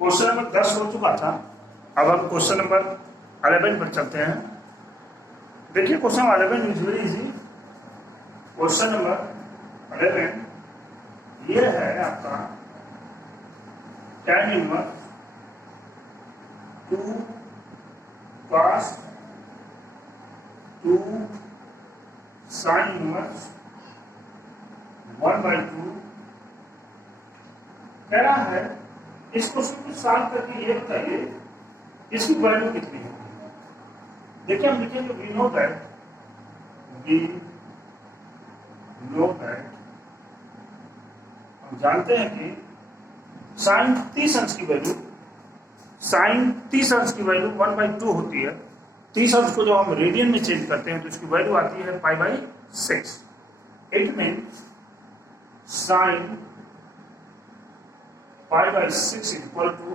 Question number 10 हो चुका था। अब हम क्वेश्चन नंबर 11 पर चलते हैं। देखिए question 11 is very easy. Question number 11 ये है आपका tan inverse 2 cos 2 sin inverse 1/2 कह रहा है। इस क्वेश्चन को सॉल्व करके ये बताइए इसकी वैल्यू कितनी है। देखिए हम लिखेंगे वी नो दैट हम जानते हैं कि साइन 30 अंश की वैल्यू 1/2 होती है। 30 अंश को जब हम रेडियन में चेंज करते हैं तो इसकी वैल्यू आती है π/6। It means sine π/6 equal to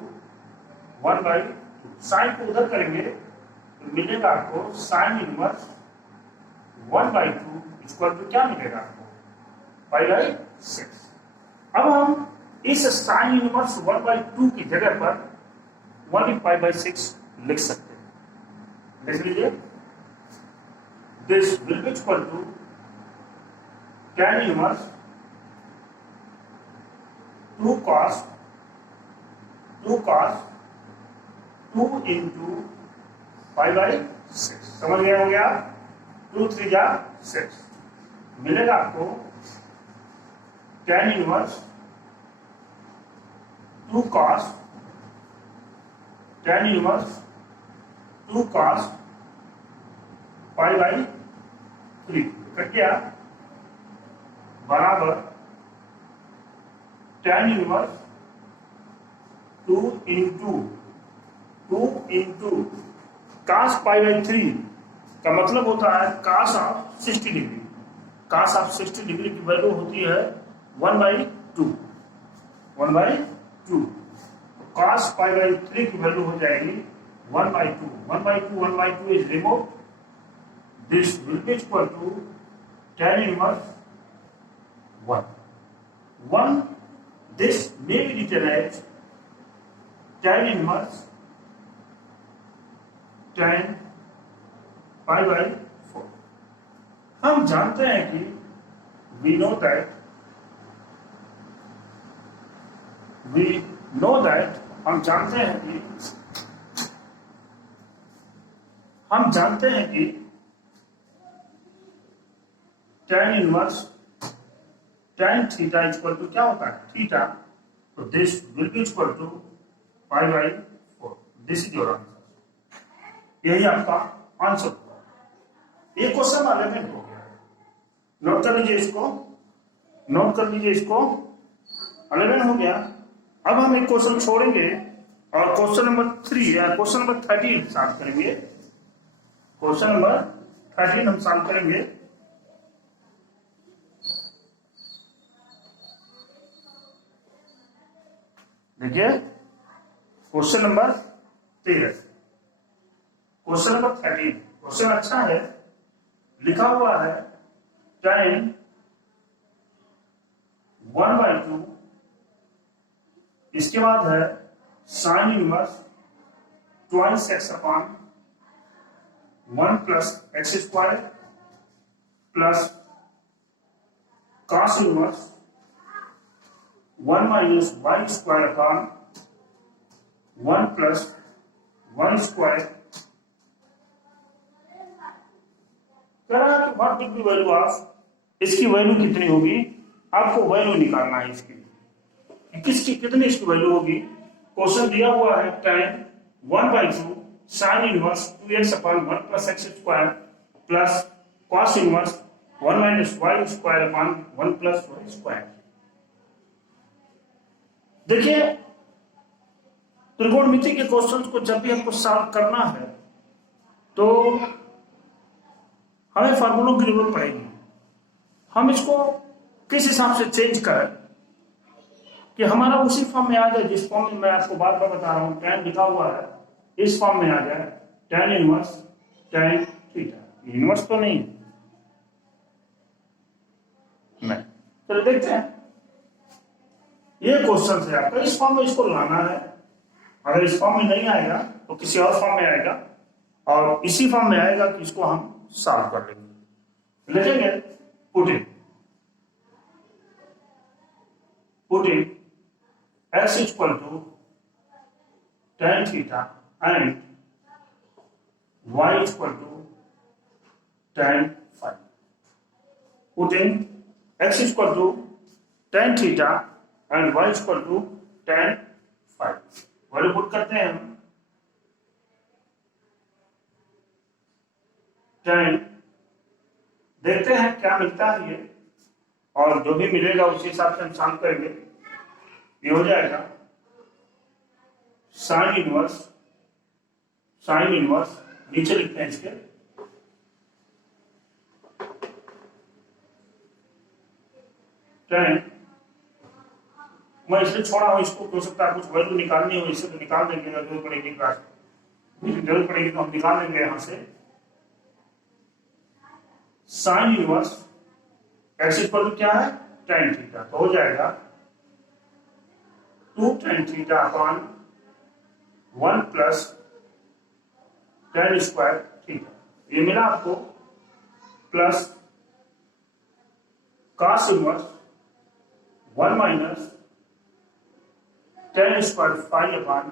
1/2। Sine को उधर करेंगे तो मिलेगा आपको साइन इनवर्स 1/2 इक्वल टू क्या मिलेगा आपको π/6। अब हम इस साइन इनवर्स 1/2 की जगह पर 1/6 लिख सकते हैं। लिख लीजिए this will be equal to tan inverse 2 cos 2 into π/6। समझ गए होंगे आप। 2 3 जा 6 मिलेगा आपको tan इनवर्स 2 cos π/3 कट गया बराबर tan इनवर्स 2 into cos π/3 का मतलब होता है cos of 60 degree. cos of 60 degree की वैल्यू होती है 1/2। cos π/3 की वैल्यू हो जाएगी 1/2। 1/2 is remove. This will be equal to tan inverse 1। This may be written as tan inverse tan π/4। हम जानते हैं कि we know that हम जानते हैं कि tan inverse tan theta equal to क्या होता है थीटा। तो this will be equal to π/4। This is your answer. यही आपका आंसर होगा। ये क्वेश्चन 11 हो गया। नोट कर लीजिए इसको 11 हो गया। अब हम एक क्वेश्चन छोड़ेंगे और क्वेश्चन नंबर 13 सॉल्व करेंगे। क्वेश्चन नंबर 13 हम सॉल्व करेंगे। देखिए क्वेश्चन नंबर 13 क्वेश्चन अच्छा है। लिखा हुआ है tan 1/2 इसके बाद है sine inverse 2x/1 + x² plus cos inverse 1 - y² upon 1 + y²। कह रहा है कि what will be value of. इसकी वैल्यू कितनी होगी आपको वैल्यू निकालना है इसकी। किसकी कितनी इसकी वैल्यू होगी। क्वेश्चन दिया हुआ है tan 1/2 sin inverse 2x/1 + x² plus cos inverse 1 - y² upon 1 + y²। देखिए त्रिकोणमिति के क्वेश्चंस को जब भी हमको सॉल्व करना है तो हमें फार्मूलों की जरूरत पड़ेगी। हम इसको किस हिसाब से चेंज करें कि हमारा उसी फॉर्म में आ जाए जिस फॉर्म में मैं आपको बार बार बता रहा हूं। tan लिखा हुआ है इस फॉर्म में आ जाए tan inverse tan theta. Inverse तो नहीं चलो देखते हैं। ये क्वेश्चन है आपका इस फॉर्म में इसको लाना है अगर इस फॉर्म में नहीं आएगा तो किसी और फॉर्म में आएगा, और इसी फॉर्म में आएगा कि इसको हम सॉल्व कर लेंगे। लिखेंगे putting x equal to tan theta and y equal to tan phi। Putting x equal to tan theta and y equal to tan phi। Value put करते हैं हम। tan देखते हैं क्या मिलता है ये, और जो भी मिलेगा उसी हिसाब से हम सॉल्व करेंगे। ये हो जाएगा साइन इनवर्स नीचे लिखते हैं इसके, tan मैं इसलिए छोड़ा हूं इसको, हो सकता है कुछ वैल्यू निकालनी हो, इससे तो निकाल देंगे, जरूरत पड़ेगी क्लास में, जरूरत पड़ेगी तो हम निकाल देंगे यहां से। Sine inverse x equal to क्या है tan थीटा, तो हो जाएगा 2 tan theta upon 1 plus tan square theta. ये मिला आपको, plus cos inverse 1 minus tan square phi upon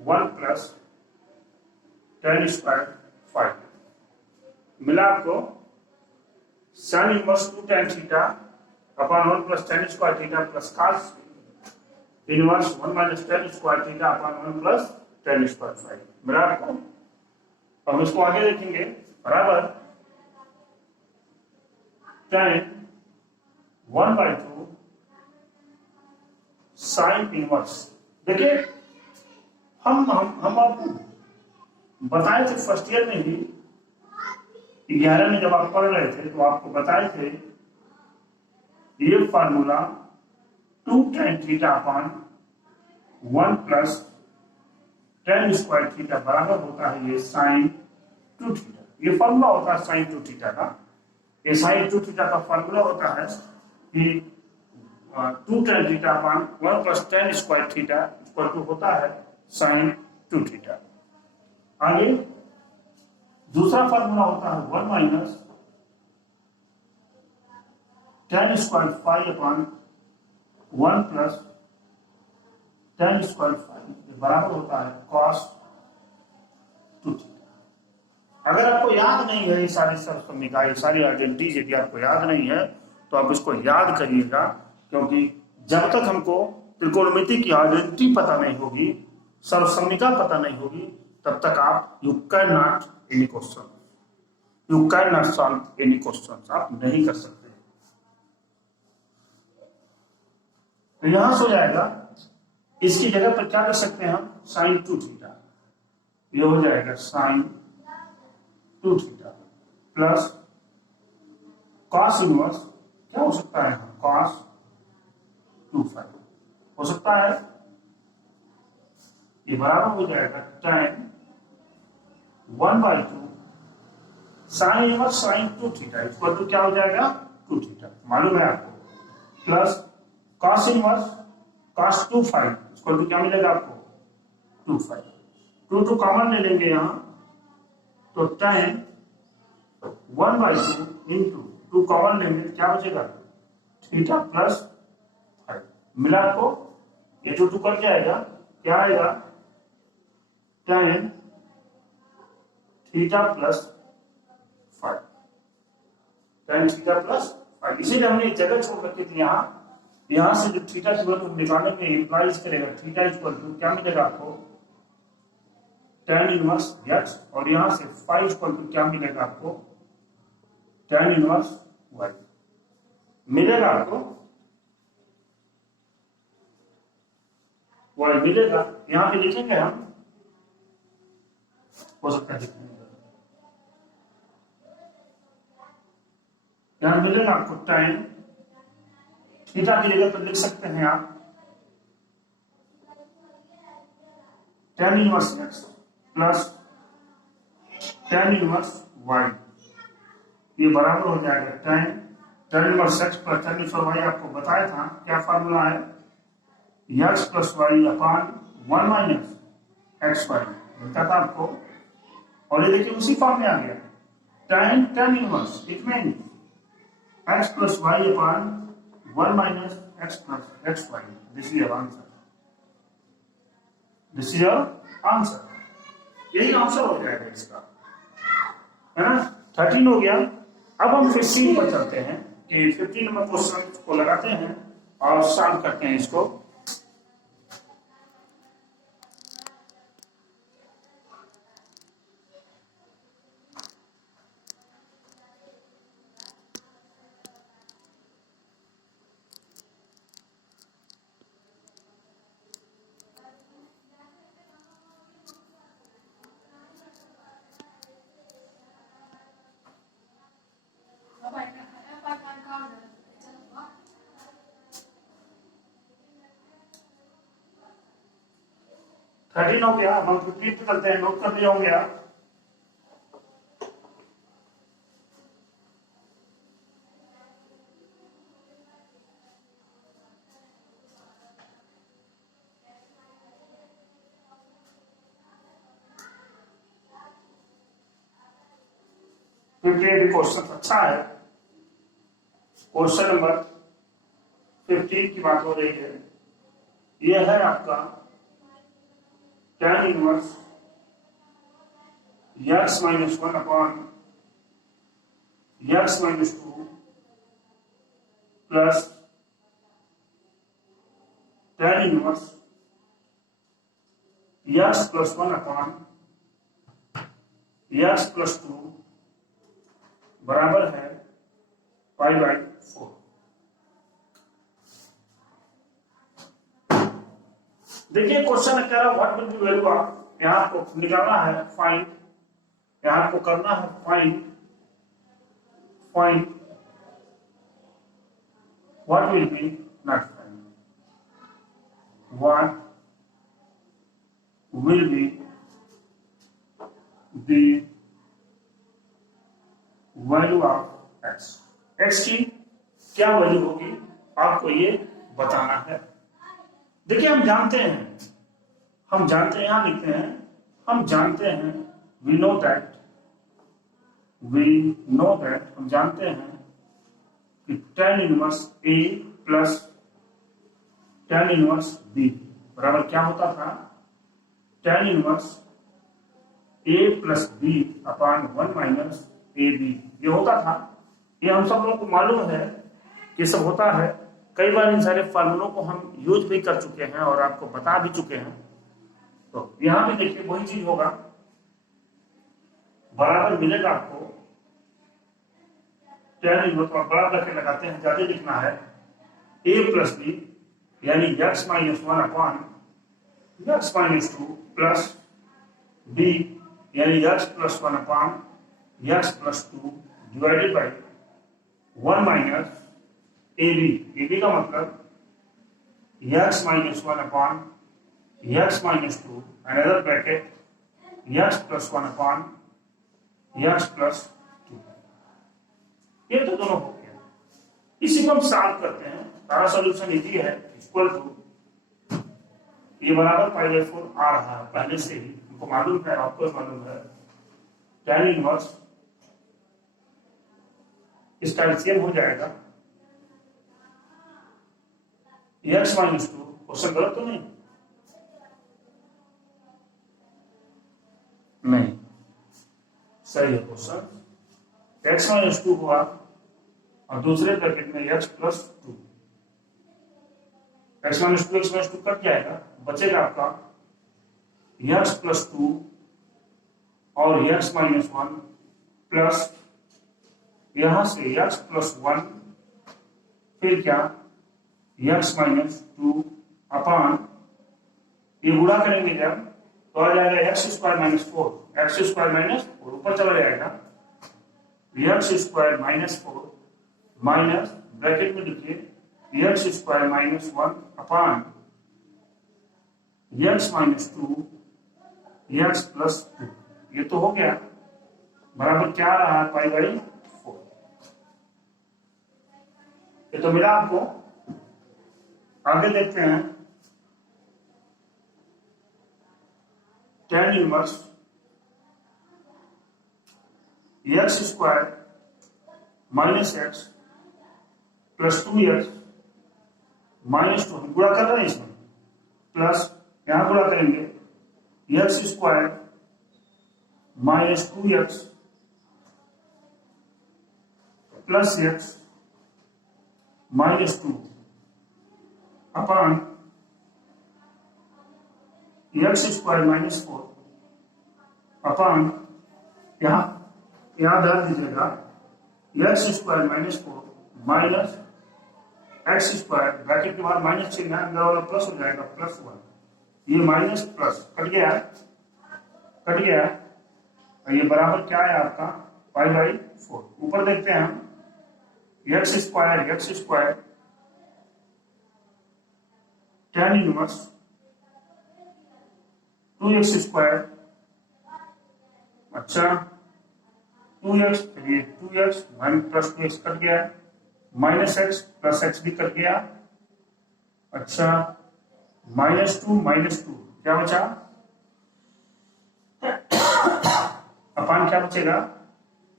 1 plus tan square phi. मिला आपको sin inverse 2 tan theta upon 1 plus tan square theta plus cos inverse 1 minus tan square theta upon 1 plus tan square phi. मिला आपको। हम इसको आगे देखेंगे, बराबर tan 1/2 sine inverse. देखिए हम आपको बताए थे फर्स्ट ईयर में ही, 11 में जब आप पढ़ रहे थे तो आपको बताए थे ये formula 2 tan theta upon 1 plus tan square theta बराबर होता है ये sin 2 थीटा। ये फार्मूला होता है sin 2 थीटा का। ये sin 2 थीटा का फार्मूला होता है कि 2 tan theta upon 1 plus tan square theta equal to होता है sin 2 थीटा। आगे दूसरा फार्मूला होता है 1 minus tan square phi upon 1 plus tan square phi बराबर होता है cos 2 थीटा। अगर आपको याद नहीं है ये सारी सरसमीका, ये सारी आइडेंटिटीज यदि आपको याद नहीं है तो आप इसको याद करिएगा, क्योंकि जब तक हमको त्रिकोणमिति की आइडेंटिटी पता नहीं होगी, सरसमीका पता नहीं होगी, तब तक आप you can not any question, you can not solve any question, आप नहीं कर सकते। तो यहां से हो जाएगा, इसकी जगह पर क्या कर सकते हैं हम, sin 2 थीटा। ये हो जाएगा sin 2 theta plus cos inverse क्या हो सकता है, cos 2 फाई हो सकता है। ये बराबर हो जाएगा tan 1/2 sine inverse sin 2 theta equal to क्या हो जाएगा 2 थीटा, मालूम है आपको, plus cos inverse cos 2 phi equal to क्या मिलेगा आपको 2 फाई। 2 कॉमन ले लेंगे यहां, तो tan 1/2 इंटू 2 कॉमन लेंगे क्या बचेगा थीटा प्लस फाई। मिला आपको, ये जो 2 कट जाएगा क्या आएगा tan theta plus phi, tan theta plus phi. इसीलिए हमने एक जगह छोड़ रखी थी, यहां से जो थीटा की वैल्यू निकालने में इम्प्लाइज करेगा, थीटा इक्वल टू क्या मिलेगा आपको tan इनवर्स x, और यहां से फाई इक्वल टू क्या मिलेगा आपको tan इनवर्स y मिलेगा आपको, y मिलेगा। यहां पे लिखेंगे हम, हो सकता है यहां मिलेगा आपको tan थीटा की जगह पर लिख सकते हैं आप tan inverse x plus tan inverse y। ये बराबर हो जाएगा tan inverse x plus tan inverse y। आपको बताया था क्या फार्मूला है, x plus y upon 1 minus x y मिलता था आपको, और ये देखिए उसी फॉर्म में आ गया tan inverse, it mean x plus y upon 1 minus x plus x y. This is your answer, this is your answer, यही आंसर हो जाएगा इसका, है ना। 13 हो गया। अब हम 15 पर चलते हैं कि 15 नंबर क्वेश्चन को लगाते हैं और सॉल्व करते हैं इसको। थर्टीन हो गया, हम 15 पे चलते हैं, नोट कर लिया होंगे आप। क्योंकि ये क्वेश्चन अच्छा है। क्वेश्चन नंबर 15 की बात हो रही है। यह है आपका tan inverse x minus 1 upon x minus 2 plus tan inverse x plus 1 upon x plus 2 बराबर है पाई बाई 4। देखिए क्वेश्चन कह रहा है what will be value of, यहां आपको निकालना है फाइंड, यहां आपको करना है find what will be, not find, what will be the value of x, x की क्या वैल्यू होगी आपको ये बताना है। देखिए हम जानते हैं यहां लिखते हैं, हम जानते हैं वी नो दैट हम जानते हैं कि tan inverse a plus tan inverse b बराबर क्या होता था, tan inverse a plus b upon 1 minus a b, ये होता था। ये हम सब लोगों को मालूम है कि सब होता है, कई बार इन सारे फार्मूलों को हम यूज भी कर चुके हैं और आपको बता भी चुके हैं। तो यहां भी देखिए वही चीज होगा, बराबर मिलेगा आपको tan इनवर्स, बराबर करके लगाते हैं, ज्यादा लिखना है a प्लस बी यानी x minus 1 upon x minus 2 plus b यानी x plus 1 upon x plus 2 divided by 1 minus AB का मतलब x minus 1 upon x minus 2 another bracket x plus 1 upon x plus 2, ये तो दोनों हो गया। इसी को हम सॉल्व करते हैं, सारा सॉल्यूशन इजी है, इक्वल टू ये बराबर पाई बाई 4 आ रहा है पहले से ही, हमको मालूम है, आपको मालूम है tan इनवर्स इसका एलसीएम हो जाएगा x माइनस 2, क्वेश्चन गलत तो नहीं, सही है क्वेश्चन, x माइनस 2 हुआ और दूसरे ब्रैकेट में x plus 2, x minus 2 cut जाएगा, बचेगा आपका x प्लस 2 और x माइनस 1 प्लस यहां से x प्लस 1 फिर क्या x माइनस 2 अपॉन ये गुणा करेंगे जब तो आ जाएगा x square minus 4, x square minus 4 ऊपर चला जाएगा, x square minus 4 minus bracket में लिखिए x square minus 1 upon x minus 2 x plus 2, ये तो हो गया, बराबर क्या आ रहा है पाई बाई 4, ये तो मिला आपको। आगे देखते हैं tan inverse x square minus x plus 2x minus 2, हम गुणा कर रहे हैं इसमें, प्लस यहां गुणा करेंगे x square minus 2x plus x minus 2 upon x square minus 4 upon यहां ध्यान दीजिएगा x square minus 4 minus x square bracket के बाहर माइनस चिन्ह है, अंदर वाला प्लस हो जाएगा प्लस 1, ये माइनस प्लस कट गया और ये बराबर क्या है आपका पाई बाई 4। ऊपर देखते हैं हम x square tan inverse 2x square, अच्छा 2x, ये 2x minus plus 2x cut गया, माइनस एक्स प्लस एक्स भी कट गया, अच्छा माइनस 2 क्या बचा, अपान क्या बचेगा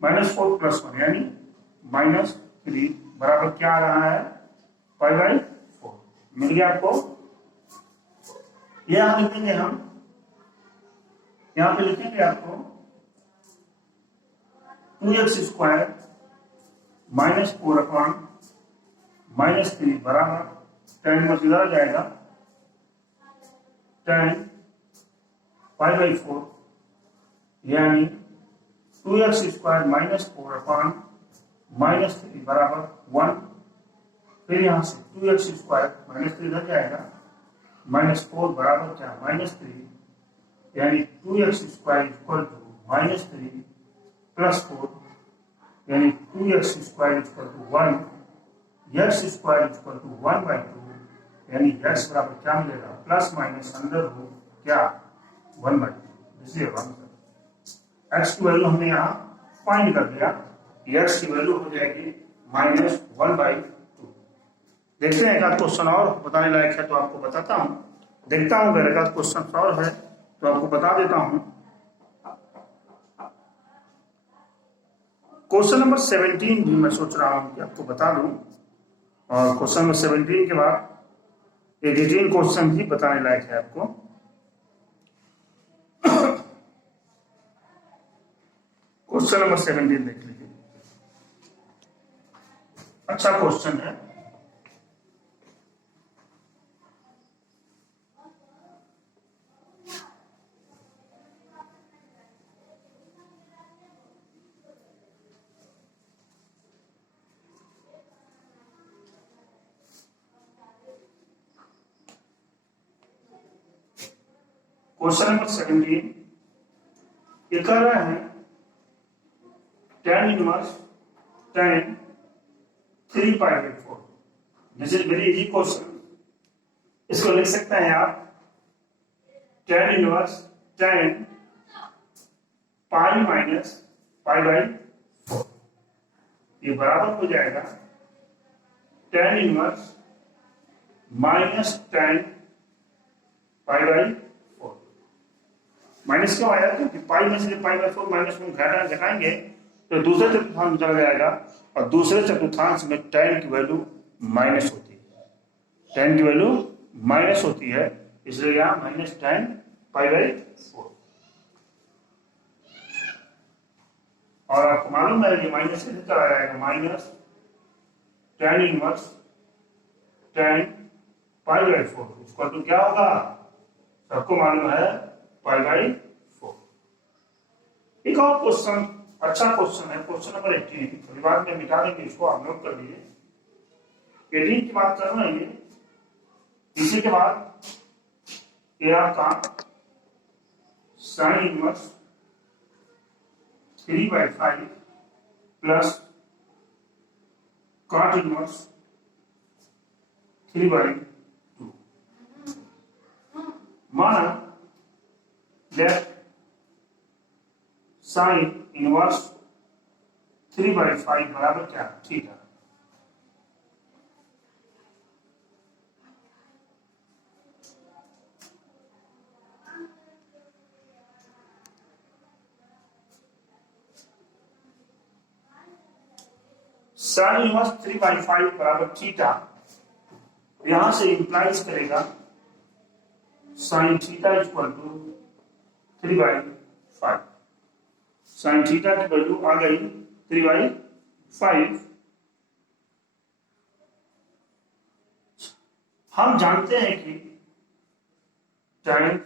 माइनस 4 प्लस 1 यानी माइनस 3 बराबर क्या आ रहा है पाई बाई 4। मिल गया आपको। ये यहां लिखेंगे हम, यहां पे लिखेंगे आपको 2x square minus 4 upon minus 3 बराबर tan इनवर्स इधर आ जाएगा tan पाई बाई 4 यानी 2x square minus 4 upon minus 3 बराबर 1, फिर यहां से 2x स्क्वायर माइनस 3 इधर जाएगा माइनस 4 बराबर क्या माइनस 3 यानी 2x square equal to minus 3 plus 4 यानी 2x square equal to 1, x square equal to 1 by 2 यानी x बराबर क्या मिलेगा प्लस माइनस अंडर रूट क्या 1 by 2। This is answer. x की वैल्यू हमने यहाँ फाइंड कर दिया, x की वैल्यू हो जाएगी माइनस 1 बाई 2। देखते हैं एक आध क्वेश्चन और बताने लायक है तो आपको बताता हूँ, देखता हूँ अगर एक आध क्वेश्चन और है तो आपको बता देता हूं। क्वेश्चन नंबर 17 भी मैं सोच रहा हूं कि आपको बता दूं, और क्वेश्चन नंबर 17 के बाद एडिटिंग क्वेश्चन भी बताने लायक है आपको। क्वेश्चन नंबर 17 देख लीजिए, अच्छा क्वेश्चन है। क्वेश्चन नंबर 17 ये कह रहा है tan inverse tan 3 pi by 4। This is very easy question. इसको लिख सकते हैं आप tan inverse tan pi minus pi by 4, ये बराबर हो जाएगा tan inverse minus tan pi by 4। Minus क्यों आया क्योंकि पाई में से पाई बाई 4 माइनस में घटाएंगे तो दूसरे चतुर्थांश में चला जाएगा, और दूसरे चतुर्थांश में tan की वैल्यू माइनस होती है, tan की वैल्यू माइनस होती है, इसलिए यहां माइनस tan पाई बाई 4। और आपको मालूम है ये माइनस से चला जाएगा, minus tan inverse tan pi by 4 इसका तो क्या होगा सबको मालूम है पाई बाई 4। एक और क्वेश्चन, अच्छा क्वेश्चन है, क्वेश्चन नंबर 18, थोड़ी बाद में मिटा देंगे इसको, आप नोट कर लीजिए। 18 की बात कर रहे हैं ये, इसी के बाद ये आपका sine inverse 3 by 5 plus cot inverse 3 by 2। माना that साइन इनवर्स 3 बाई 5 बराबर क्या थीटा। साइन इनवर्स 3/5 बराबर थीटा, यहां से इंप्लाइज करेगा sine theta equal to 3/5। Sine theta की वैल्यू आ गई 3/5। हम जानते हैं कि tan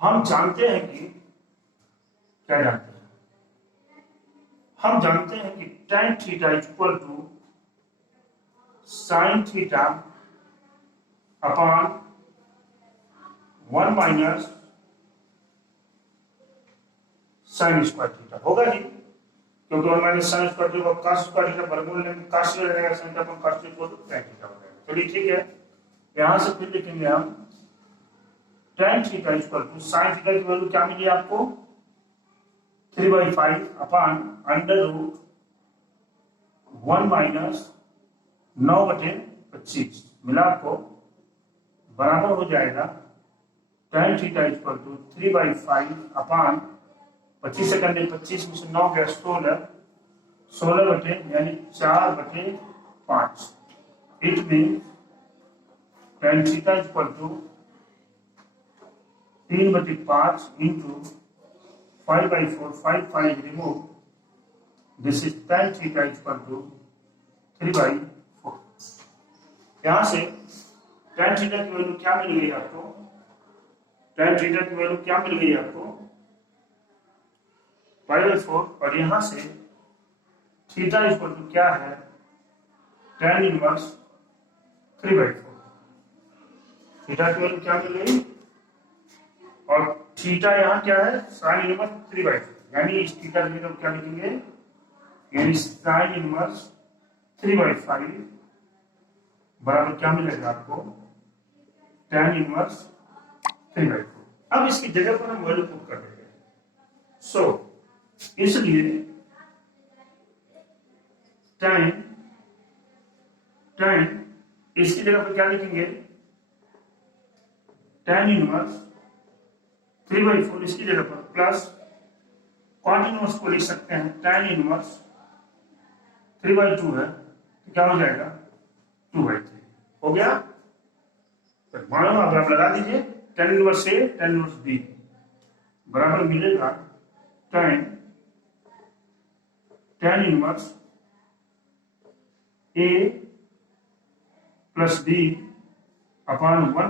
हम जानते हैं कि क्या जानते हैं, हम जानते हैं कि tan theta equal to sine theta upon 1 minus sine square theta होगा जी, क्योंकि 1 minus sine square theta cos square theta वर्गमूल लेंगे, cos स्क्वायर रहेगा sine theta upon cos theta तो tan थीटा हो जाएगा। चलिए ठीक है, यहां से फिर लिखेंगे हम tan theta equal to sine theta की वैल्यू क्या मिली आपको 3/5 अपॉन अंडर रूट 1 माइनस 9/25 मिला आपको, बराबर हो जाएगा tan theta equal to 3/5 upon 25 second में 25 में से 9 गया 16 बटे यानी 4/5। It mean tan theta equal to 3/5 into 5/4 5 remove, this is tan theta equal to 3/4। यहां से tan थीटा की वैल्यू क्या मिल गई आपको, tan थीटा की वैल्यू क्या मिल गई आपको 5/4, और यहां से थीटा इक्वल टू क्या है tan इनवर्स 3/4। थीटा की वैल्यू क्या मिल गई, और थीटा यहां क्या है साइन इनवर्स 3/4, यानी इस थीटा की वैल्यू क्या लिखेंगे, यानी साइन इनवर्स 3/5 बराबर क्या मिलेगा आपको tan इनवर्स 3/4। अब इसकी जगह पर हम वैल्यू पुट कर देंगे। सो इसलिए tan इसकी जगह पर क्या लिखेंगे tan इनवर्स 3/4, इसकी जगह पर प्लस कॉट इनवर्स को लिख सकते हैं tan इनवर्स 3/2 है तो क्या हो जाएगा 2/3 हो गया। तो मानो अब आप लगा दीजिए tan inverse A tan inverse B बराबर मिलेगा tan inverse A plus B upon 1